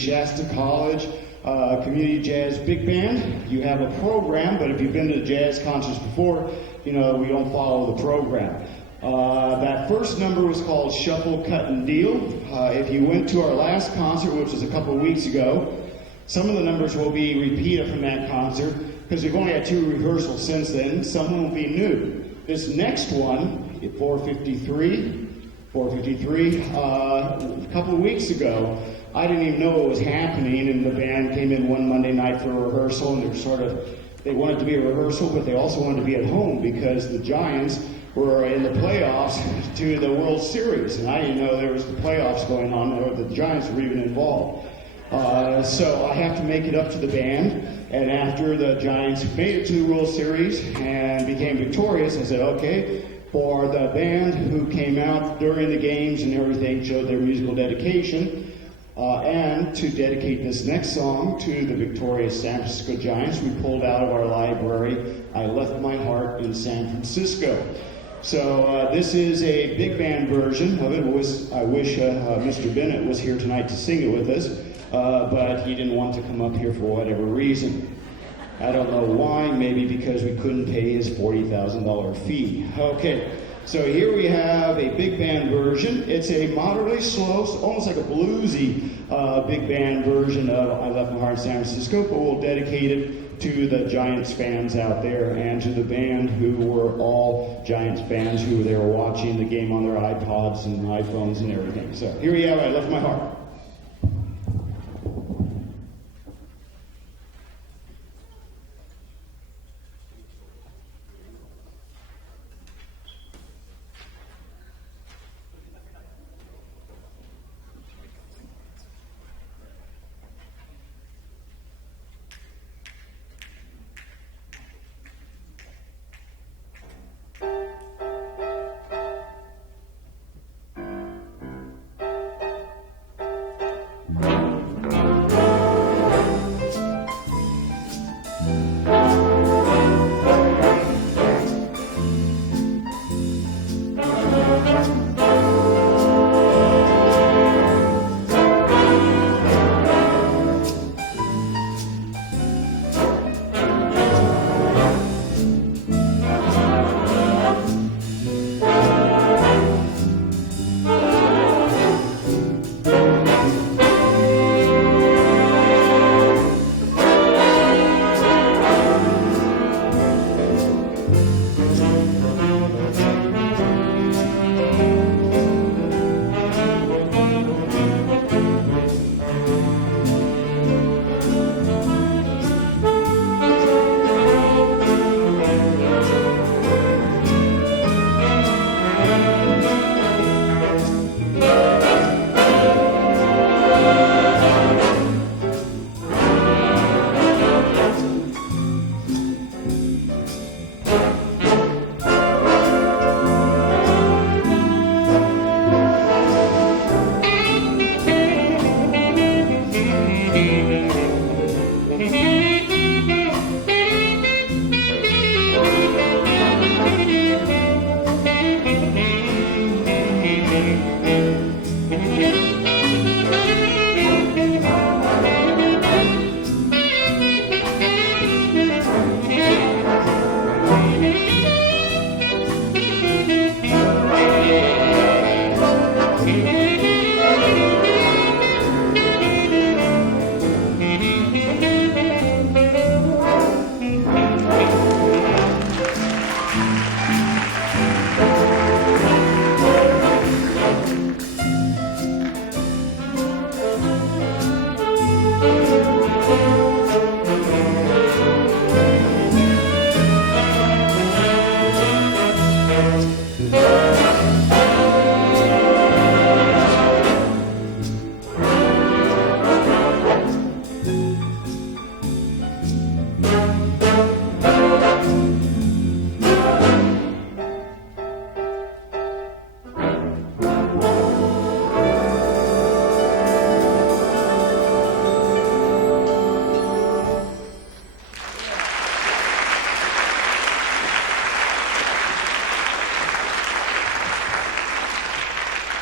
Shasta College Community Jazz Big Band. You have a program, but if you've been to jazz concerts before, you know we don't follow the program. That first number was called Shuffle, Cut, and Deal. If you went to our last concert, which was a couple of weeks ago, some of the numbers will be repeated from that concert, because we've only had 2 rehearsals since then. Some will be new. This next one, 453, a couple of weeks ago, I didn't even know what was happening, and the band came in one Monday night for a rehearsal, and they wanted to be a rehearsal, but they also wanted to be at home because the Giants were in the playoffs to the World Series, and I didn't know there was the playoffs going on, or the Giants were even involved. So I have to make it up to the band, and after the Giants made it to the World Series and became victorious, I said, okay, for the band who came out during the games and everything, showed their musical dedication, and to dedicate this next song to the victorious San Francisco Giants, we pulled out of our library, I Left My Heart in San Francisco. So this is a big band version of it. I wish Mr. Bennett was here tonight to sing it with us, but he didn't want to come up here for whatever reason. I don't know why, maybe because we couldn't pay his $40,000 fee. Okay, so here we have a big band version. It's a moderately slow, almost like a bluesy big band version of I Left My Heart in San Francisco, but we'll dedicate it to the Giants fans out there and to the band who were all Giants fans who were there watching the game on their iPods and iPhones and everything. So here we have I Left My Heart.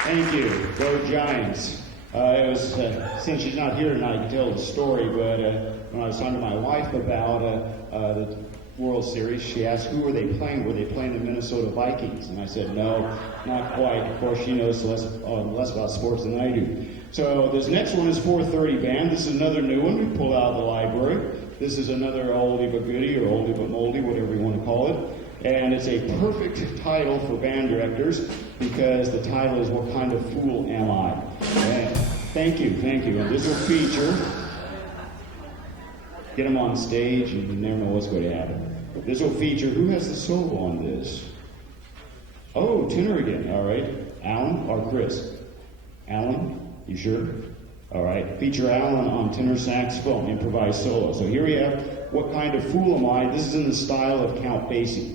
Thank you. Go Giants. Since she's not here tonight, I can tell the story, but when I was talking to my wife about the World Series, she asked, who were they playing? Were they playing the Minnesota Vikings? And I said, no, not quite. Of course, she knows less about sports than I do. So this next one is 4:30 Band. This is another new one we pulled out of the library. This is another oldie but goodie, or oldie but moldy, whatever you want to call it. And it's a perfect title for band directors because the title is, What Kind of Fool Am I? And thank you. And this will feature, get them on stage and you never know what's going to happen. This will feature, who has the solo on this? Oh, tenor again, all right. Alan or Chris? Alan, you sure? All right, feature Alan on tenor saxophone, improvised solo. So here we have, What Kind of Fool Am I? This is in the style of Count Basie.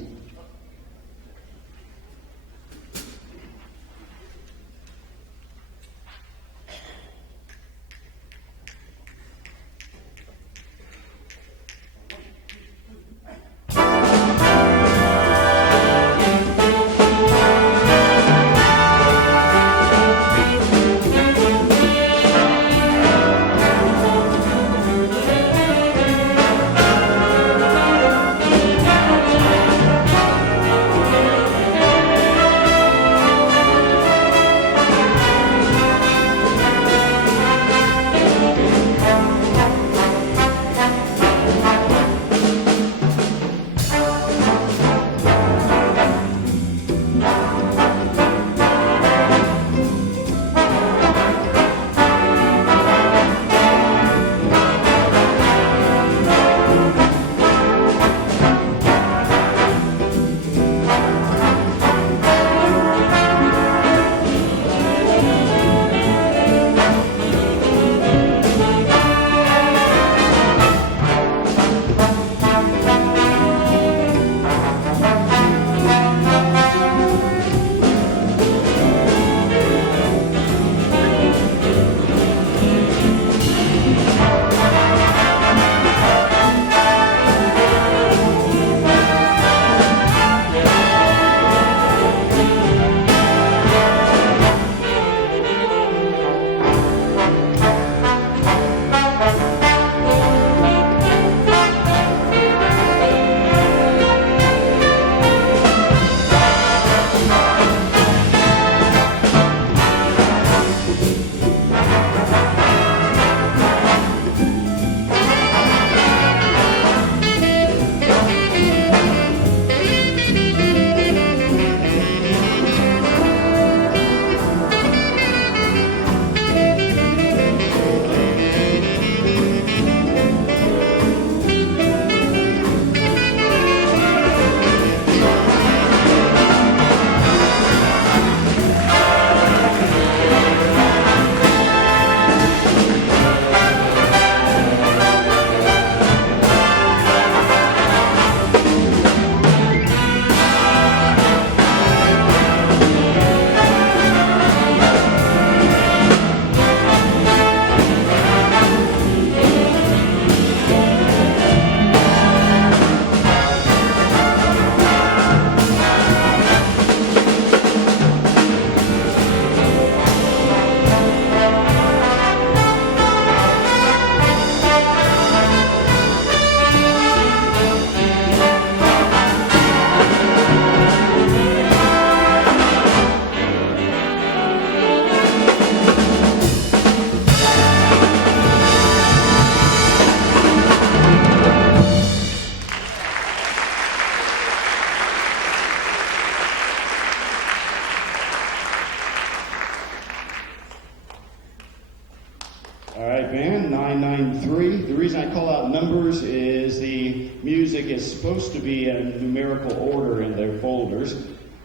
All right, band, 993. The reason I call out numbers is the music is supposed to be in numerical order in their folders,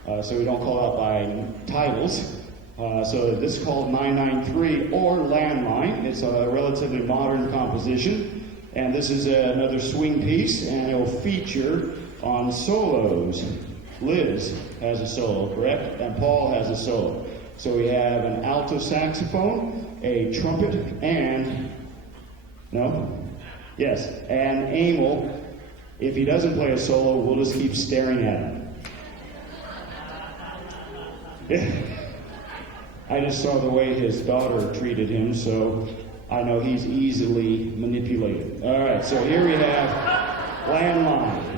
so we don't call out by titles. So this is called 993 or Landmine. It's a relatively modern composition, and this is another swing piece, and it will feature on solos. Liz has a solo, correct? And Paul has a solo. So we have an alto saxophone, a trumpet, and, no? Yes, and Emil. If he doesn't play a solo, we'll just keep staring at him. I just saw the way his daughter treated him, so I know he's easily manipulated. All right, so here we have landline.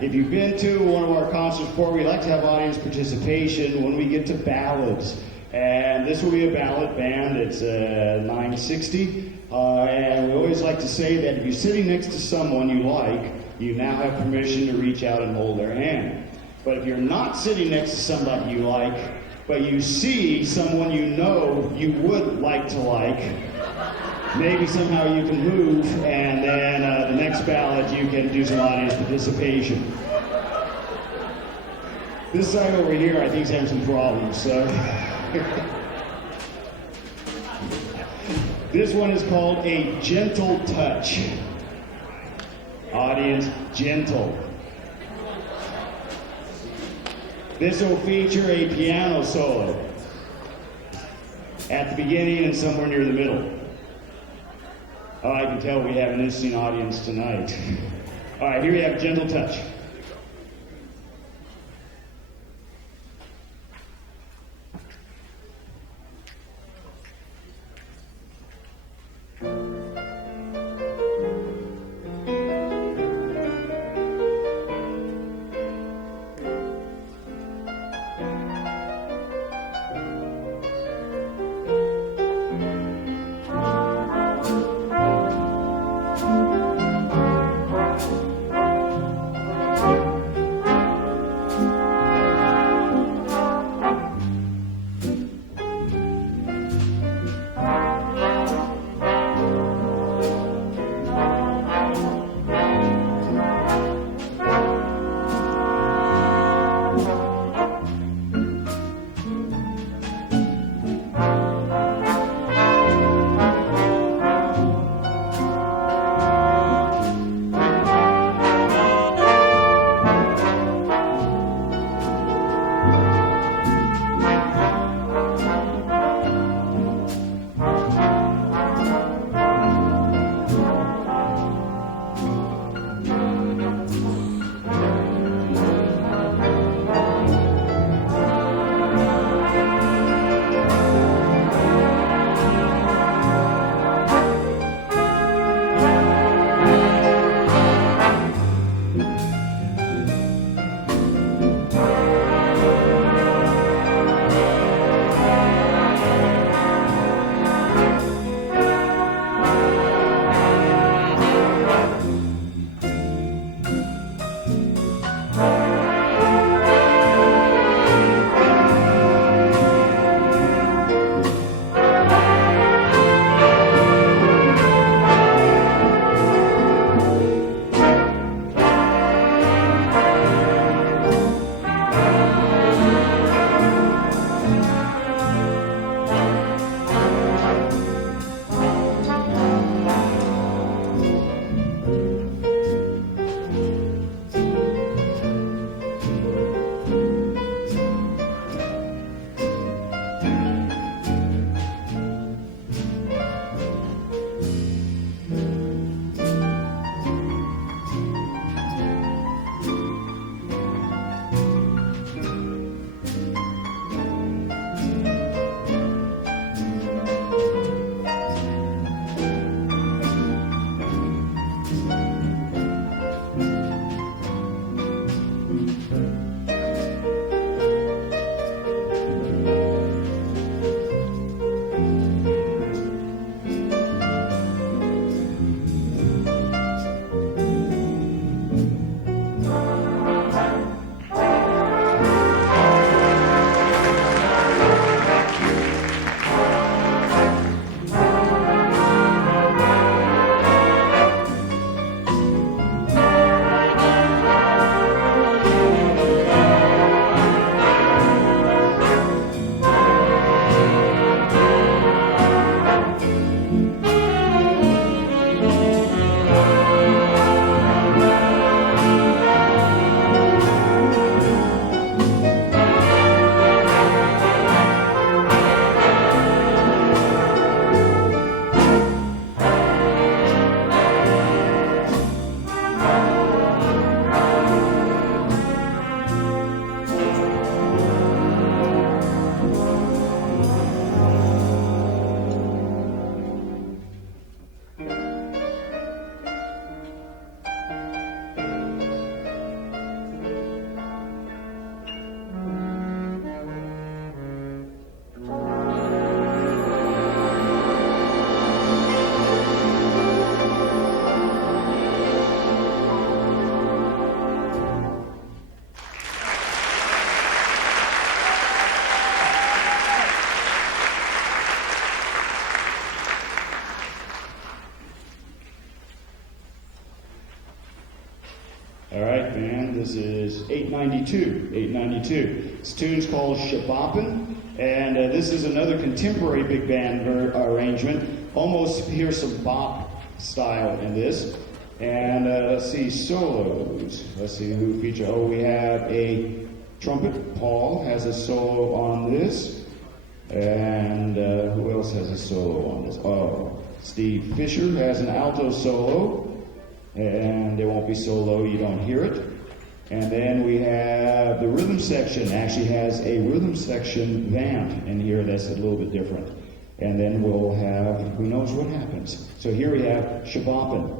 If you've been to one of our concerts before, we like to have audience participation when we get to ballads. And this will be a ballad band. It's 960. And we always like to say that if you're sitting next to someone you like, you now have permission to reach out and hold their hand. But if you're not sitting next to somebody you like, but you see someone you know you would like to like, maybe somehow you can move, and then the next ballad you can do some audience participation. This side over here, I think, is having some problems, so. This one is called A Gentle Touch. Audience, gentle. This will feature a piano solo at the beginning and somewhere near the middle. Oh, I can tell we have an interesting audience tonight. All right, here we have Gentle Touch. is 892. 892. This tune's called Shaboppin', and this is another contemporary big band arrangement. Almost hear some bop style in this. And let's see, solos. Let's see who feature. Oh, we have a trumpet. Paul has a solo on this. And who else has a solo on this? Oh, Steve Fisher has an alto solo. And it won't be so low you don't hear it. And then we have the rhythm section. Actually has a rhythm section vamp in here that's a little bit different. And then we'll have who knows what happens. So here we have Shaboppin'.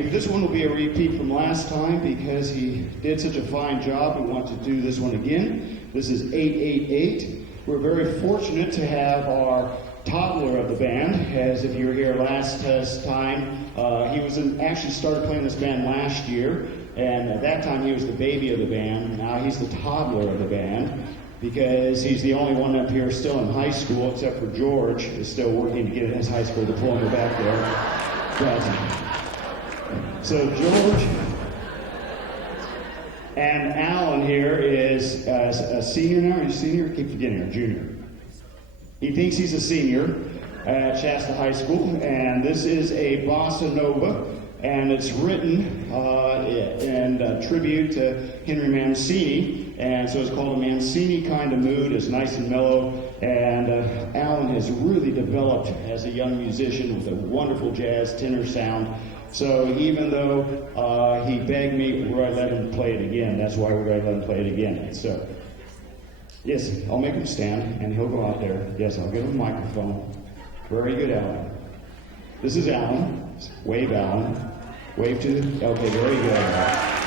this one will be a repeat from last time because he did such a fine job. We want to do this one again. This is 888. We're very fortunate to have our toddler of the band, as if you were here last time, actually started playing this band last year, and at that time he was the baby of the band. Now he's the toddler of the band because he's the only one up here still in high school, except for George is still working to get his high school diploma back there. So George and Alan here is a senior now. Are you a senior? I keep forgetting, or junior. He thinks he's a senior at Shasta High School, and this is a bossa nova, and it's written in tribute to Henry Mancini, and so it's called a Mancini kind of mood. It's nice and mellow, and Alan has really developed as a young musician with a wonderful jazz tenor sound. So even though he begged me, we're going to let him play it again. That's why we're going to let him play it again. So, yes, I'll make him stand, and he'll go out there. Yes, I'll give him a microphone. Very good, Alan. This is Alan. Wave, Alan. Wave to the... Okay, very good, Alan.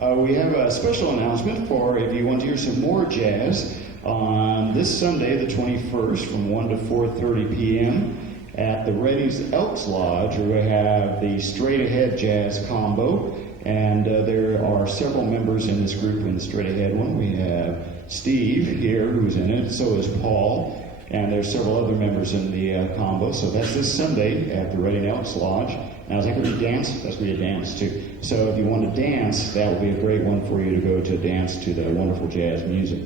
We have a special announcement for if you want to hear some more jazz on this Sunday, the 21st, from 1 to 4:30 p.m. at the Redding's Elks Lodge. We have the Straight Ahead Jazz Combo, and there are several members in this group in the Straight Ahead one. We have Steve here, who's in it. So is Paul, and there's several other members in the combo. So that's this Sunday at the Redding Elks Lodge. Now, is that going to be dance? That's going to be a dance, too. So if you want to dance, that would be a great one for you to go to dance to the wonderful jazz music.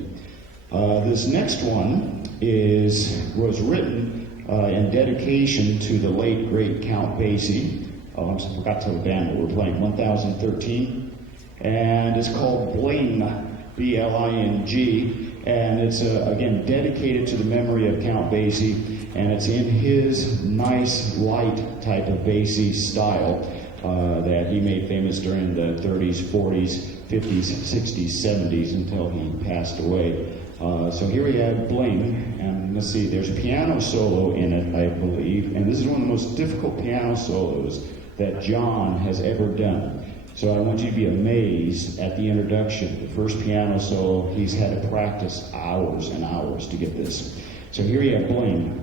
This next one was written in dedication to the late, great Count Basie. Oh, I forgot to tell the band that we're playing, 1013. And it's called Bling, B-L-I-N-G. And it's, again, dedicated to the memory of Count Basie. And it's in his nice, light type of Basie style that he made famous during the 30s, 40s, 50s, 60s, 70s until he passed away. So here we have Bling, and let's see, there's a piano solo in it, I believe, and this is one of the most difficult piano solos that John has ever done. So I want you to be amazed at the introduction. The first piano solo, he's had to practice hours and hours to get this. So here you have Bling.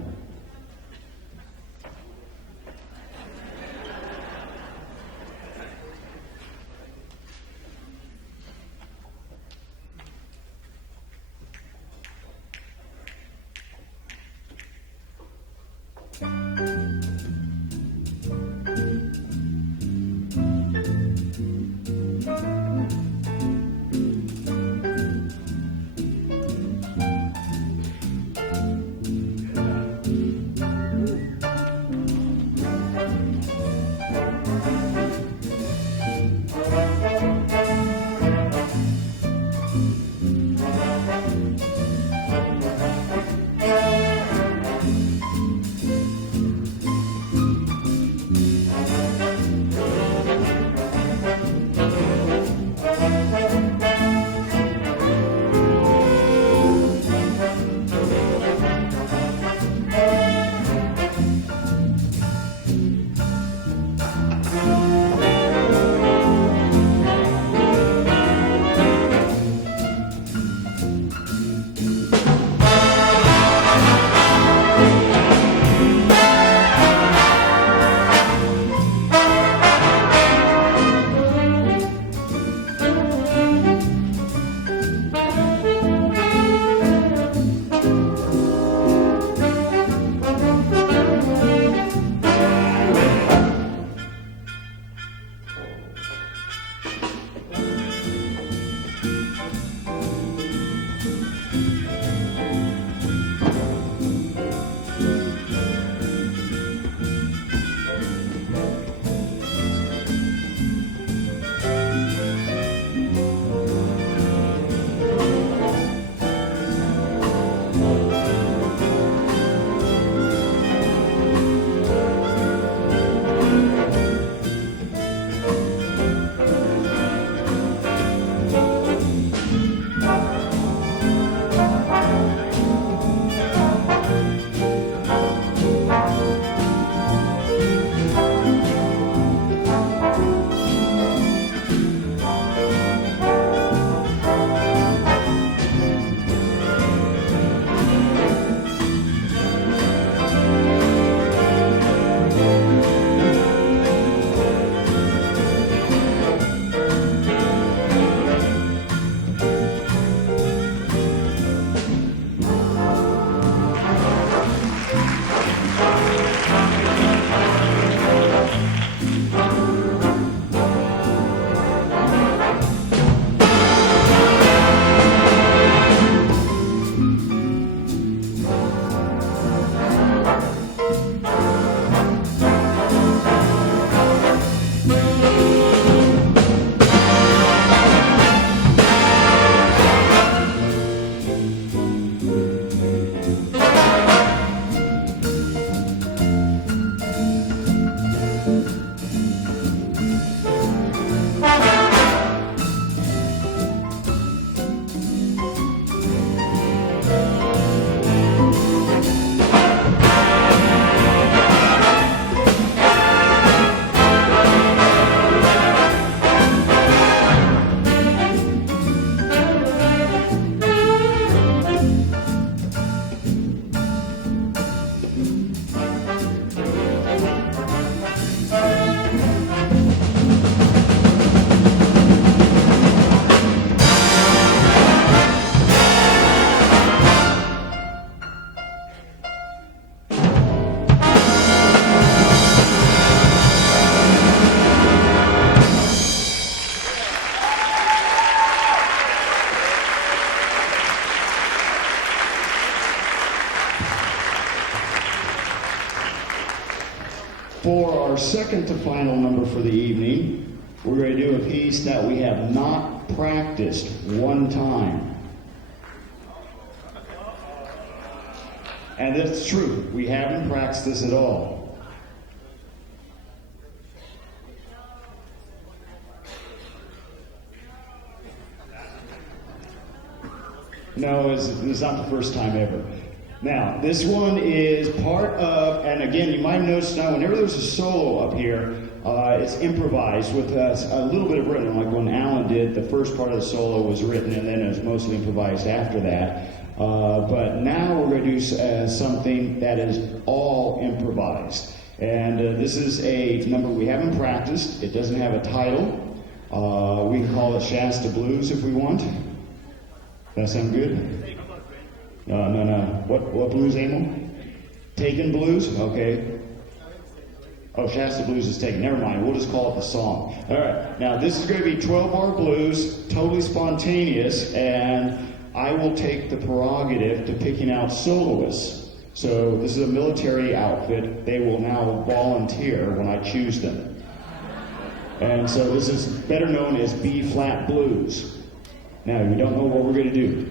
our second to final number for the evening, we're going to do a piece that we have not practiced one time. And that's true. We haven't practiced this at all. No, it's not the first time ever. Now, this one is part of, and again, you might notice now, whenever there's a solo up here, it's improvised with a little bit of written. Like when Alan did, the first part of the solo was written, and then it was mostly improvised after that. But now we're going to do something that is all improvised. And this is a number we haven't practiced. It doesn't have a title. We can call it Shasta Blues if we want. That sound good? No. What blues, Emil? Taken Blues? Okay. Oh, Shasta Blues is taken. Never mind. We'll just call it the song. All right. Now, this is going to be 12-bar blues, totally spontaneous, and I will take the prerogative to picking out soloists. So this is a military outfit. They will now volunteer when I choose them. And so this is better known as B-flat blues. Now, we don't know what we're going to do.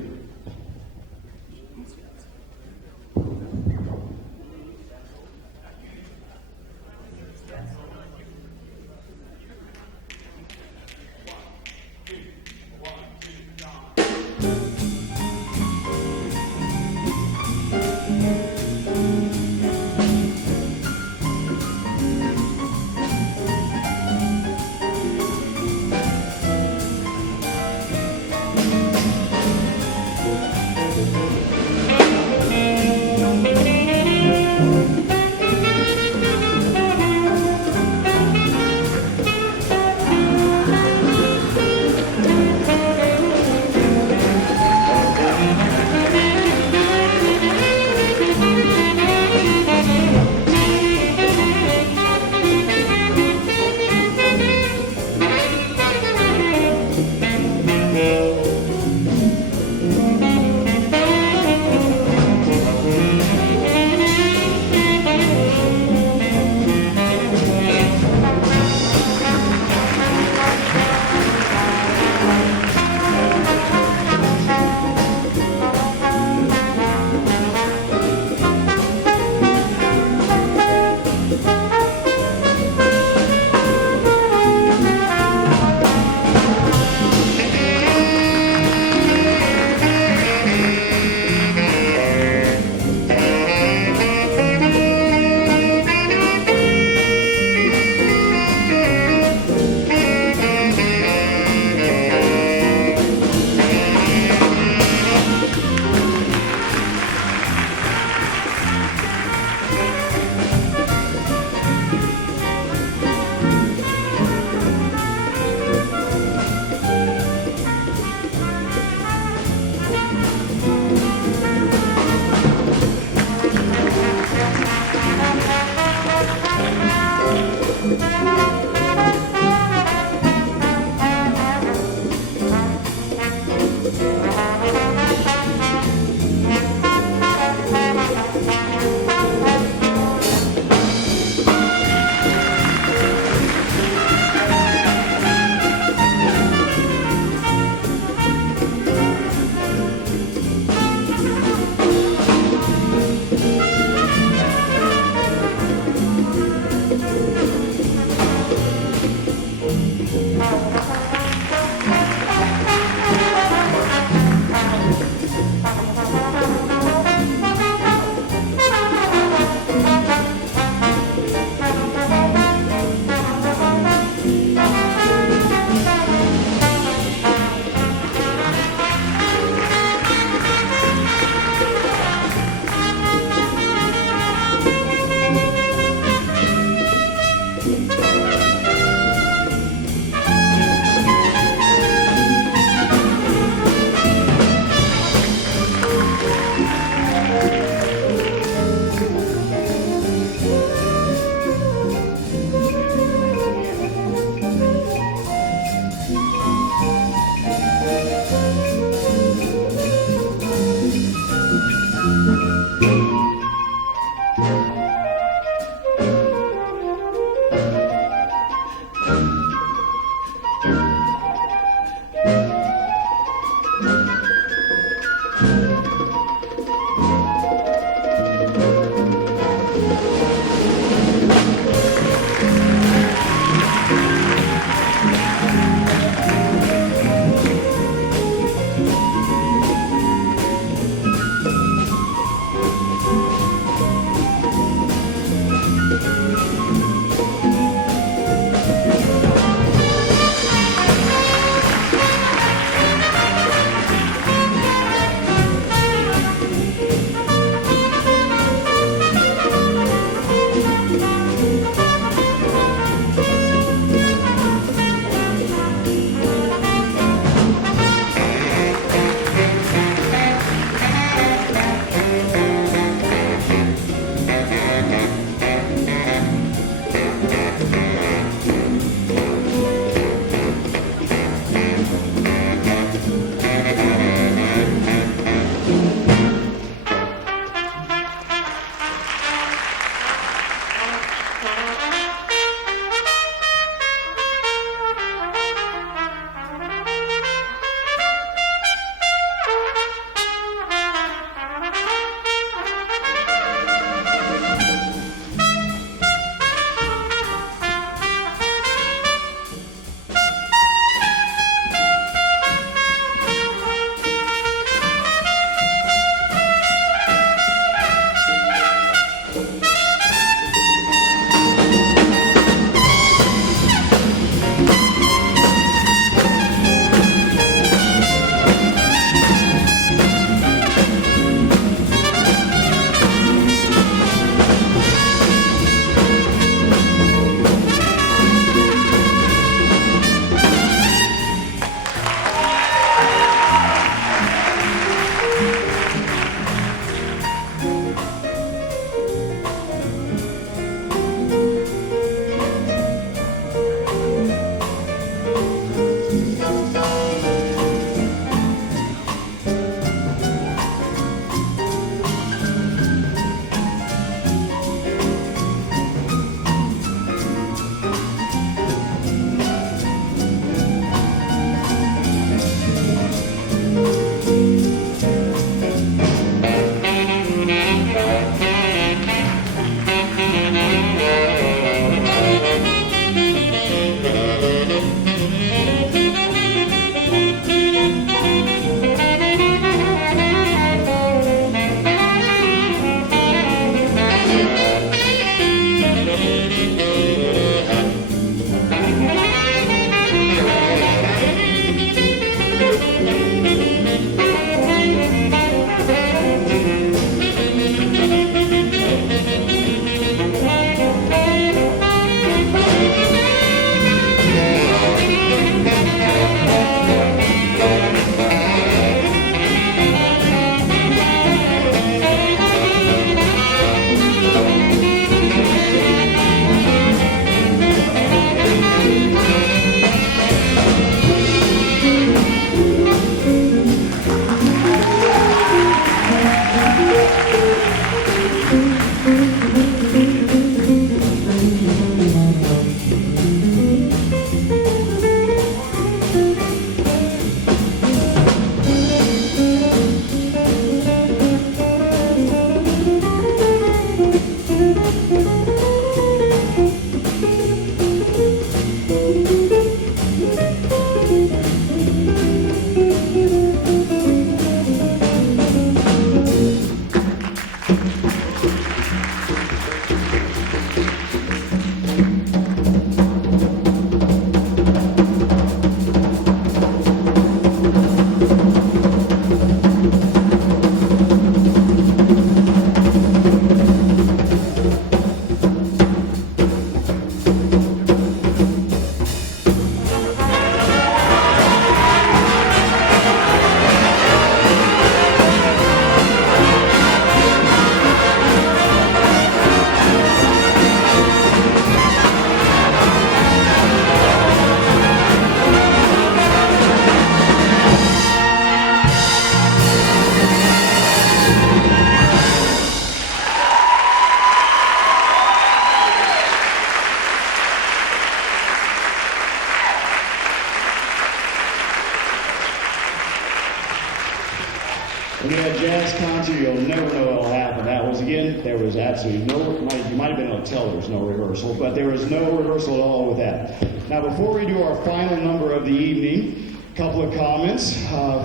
When you had a jazz concert, you'll never know what'll happen. That was, again, there was absolutely no, you might have been able to tell there was no rehearsal, but there was no rehearsal at all with that. Now, before we do our final number of the evening, a couple of comments.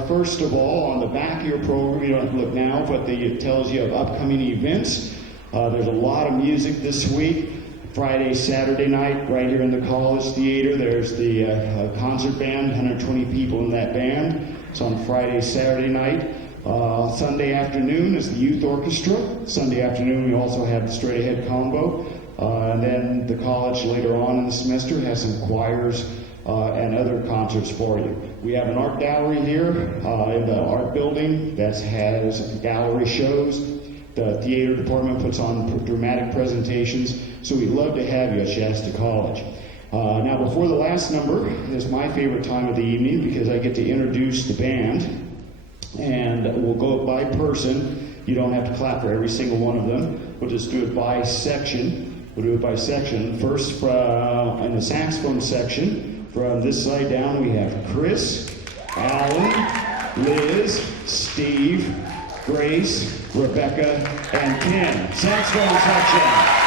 First of all, on the back of your program, you don't have to look now, but it tells you of upcoming events. There's a lot of music this week. Friday, Saturday night, right here in the College Theater, there's the concert band, 120 people in that band. It's on Friday, Saturday night. Sunday afternoon is the youth orchestra. Sunday afternoon we also have the straight ahead combo. And then the college later on in the semester has some choirs and other concerts for you. We have an art gallery here in the art building that has gallery shows. The theater department puts on dramatic presentations, so we'd love to have you at Shasta College. Now, before the last number is my favorite time of the evening because I get to introduce the band. And we'll go by person. You don't have to clap for every single one of them. We'll just do it by section. First, in the saxophone section, from this side down, we have Chris, Alan, Liz, Steve, Grace, Rebecca, and Ken. Saxophone section.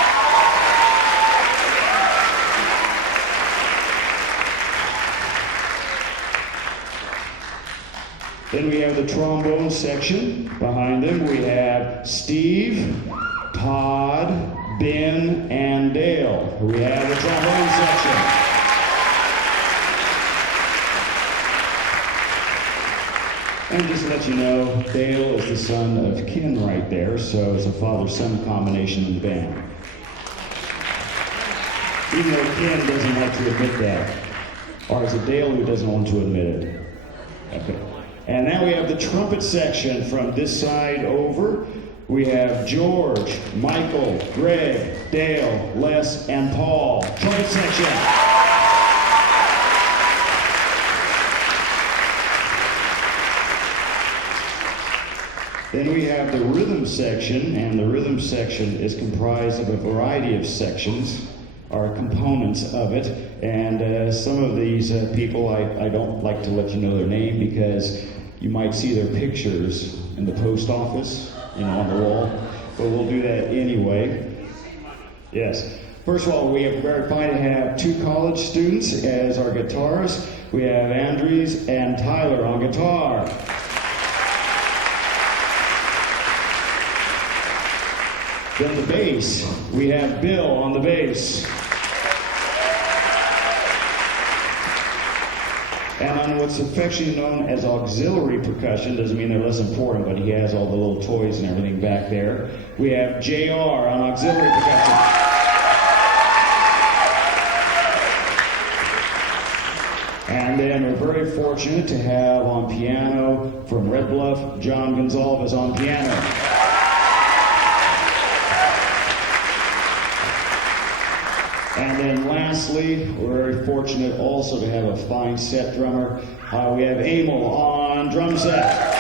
Then we have the trombone section. Behind them we have Steve, Todd, Ben, and Dale. We have the trombone section. And just to let you know, Dale is the son of Ken right there, so it's a father-son combination in the band. Even though Ken doesn't like to admit that. Or is it Dale who doesn't want to admit it? Okay. And now we have the trumpet section from this side over. We have George, Michael, Greg, Dale, Les, and Paul. Trumpet section. Then we have the rhythm section, and the rhythm section is comprised of a variety of sections, or components of it. And some of these people, I don't like to let you know their name because you might see their pictures in the post office, on the wall. But we'll do that anyway. Yes. First of all, we are very fine to have two college students as our guitarists. We have Andres and Tyler on guitar. Then the bass. We have Bill on the bass. And on what's affectionately known as auxiliary percussion, doesn't mean they're less important, but he has all the little toys and everything back there. We have JR on auxiliary percussion. And then we're very fortunate to have on piano from Red Bluff, John Gonzalez on piano. And then lastly, we're very fortunate also to have a fine set drummer. We have Emil on drum set.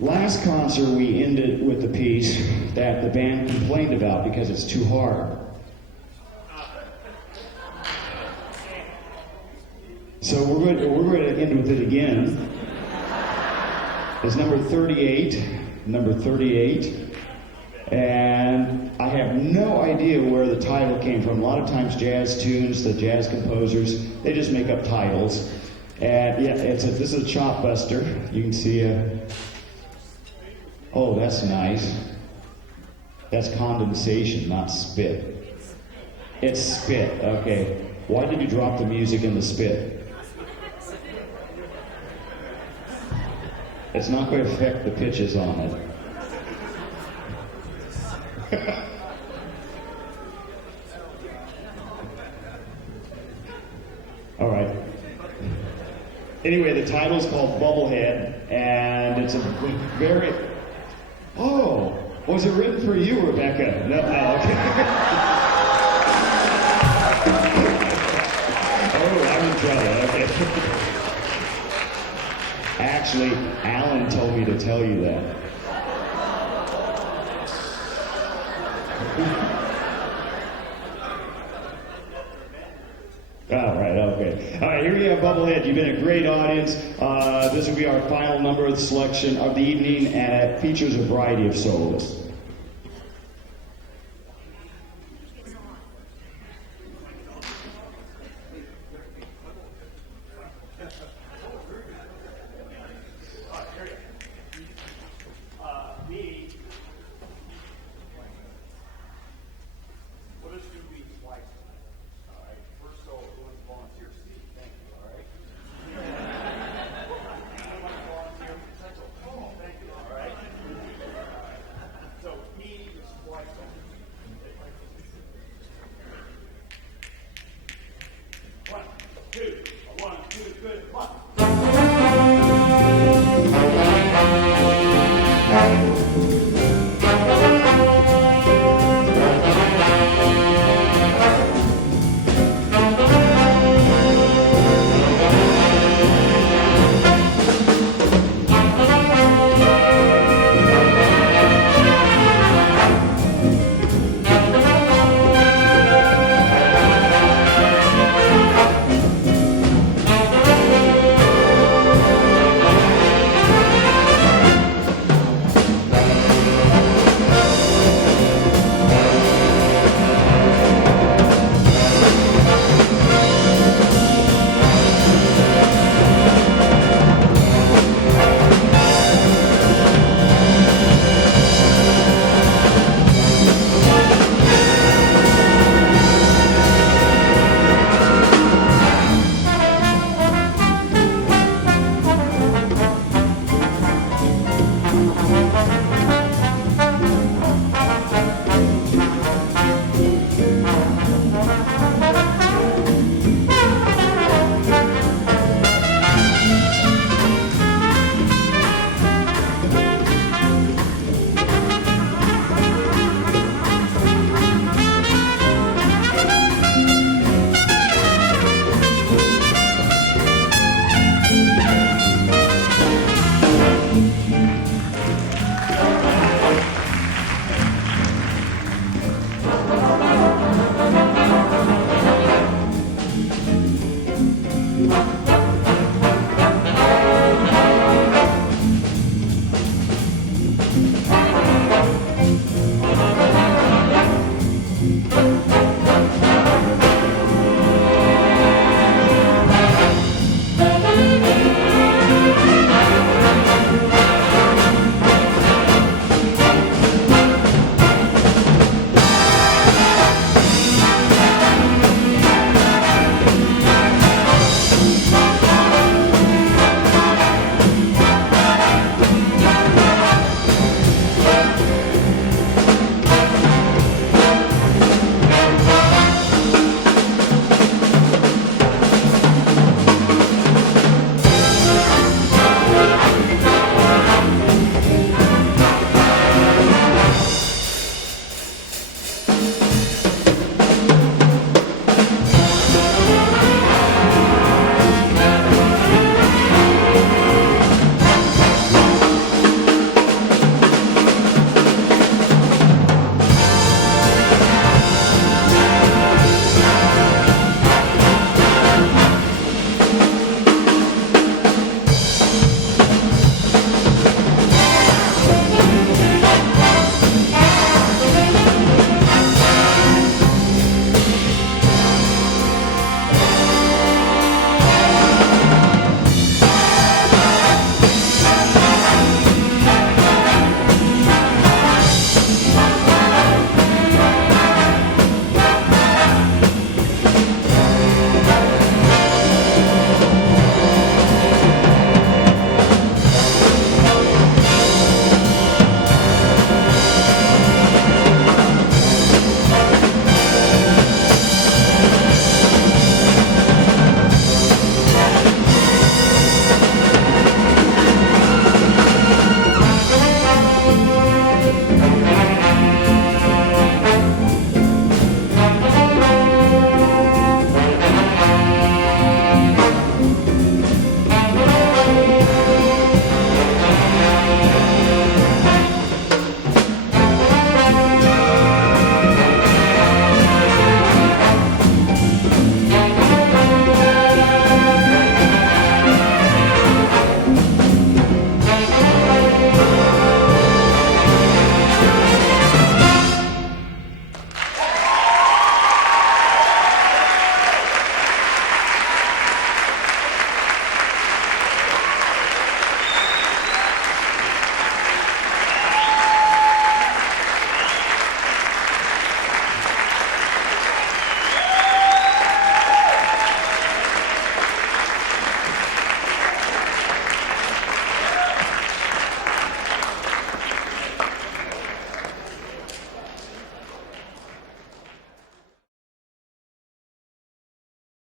Last concert we ended with the piece that the band complained about because it's too hard. So we're going to end with it again. It's number 38, and I have no idea where the title came from. A lot of times jazz tunes, the jazz composers, they just make up titles. And yeah, this is a chop buster. You can see oh, that's nice. That's condensation, not spit. It's spit, okay. Why did you drop the music in the spit? It's not going to affect the pitches on it. All right. Anyway, the title is called Bubblehead, and it's a very... Oh, was it written for you, Rebecca? No, okay. Oh, I'm in trouble, okay. Actually, Alan told me to tell you that. All right, okay. All right, here we have Bubblehead. You've been a great audience. This will be our final number of the selection of the evening, and it features a variety of soloists. One, two, good, one.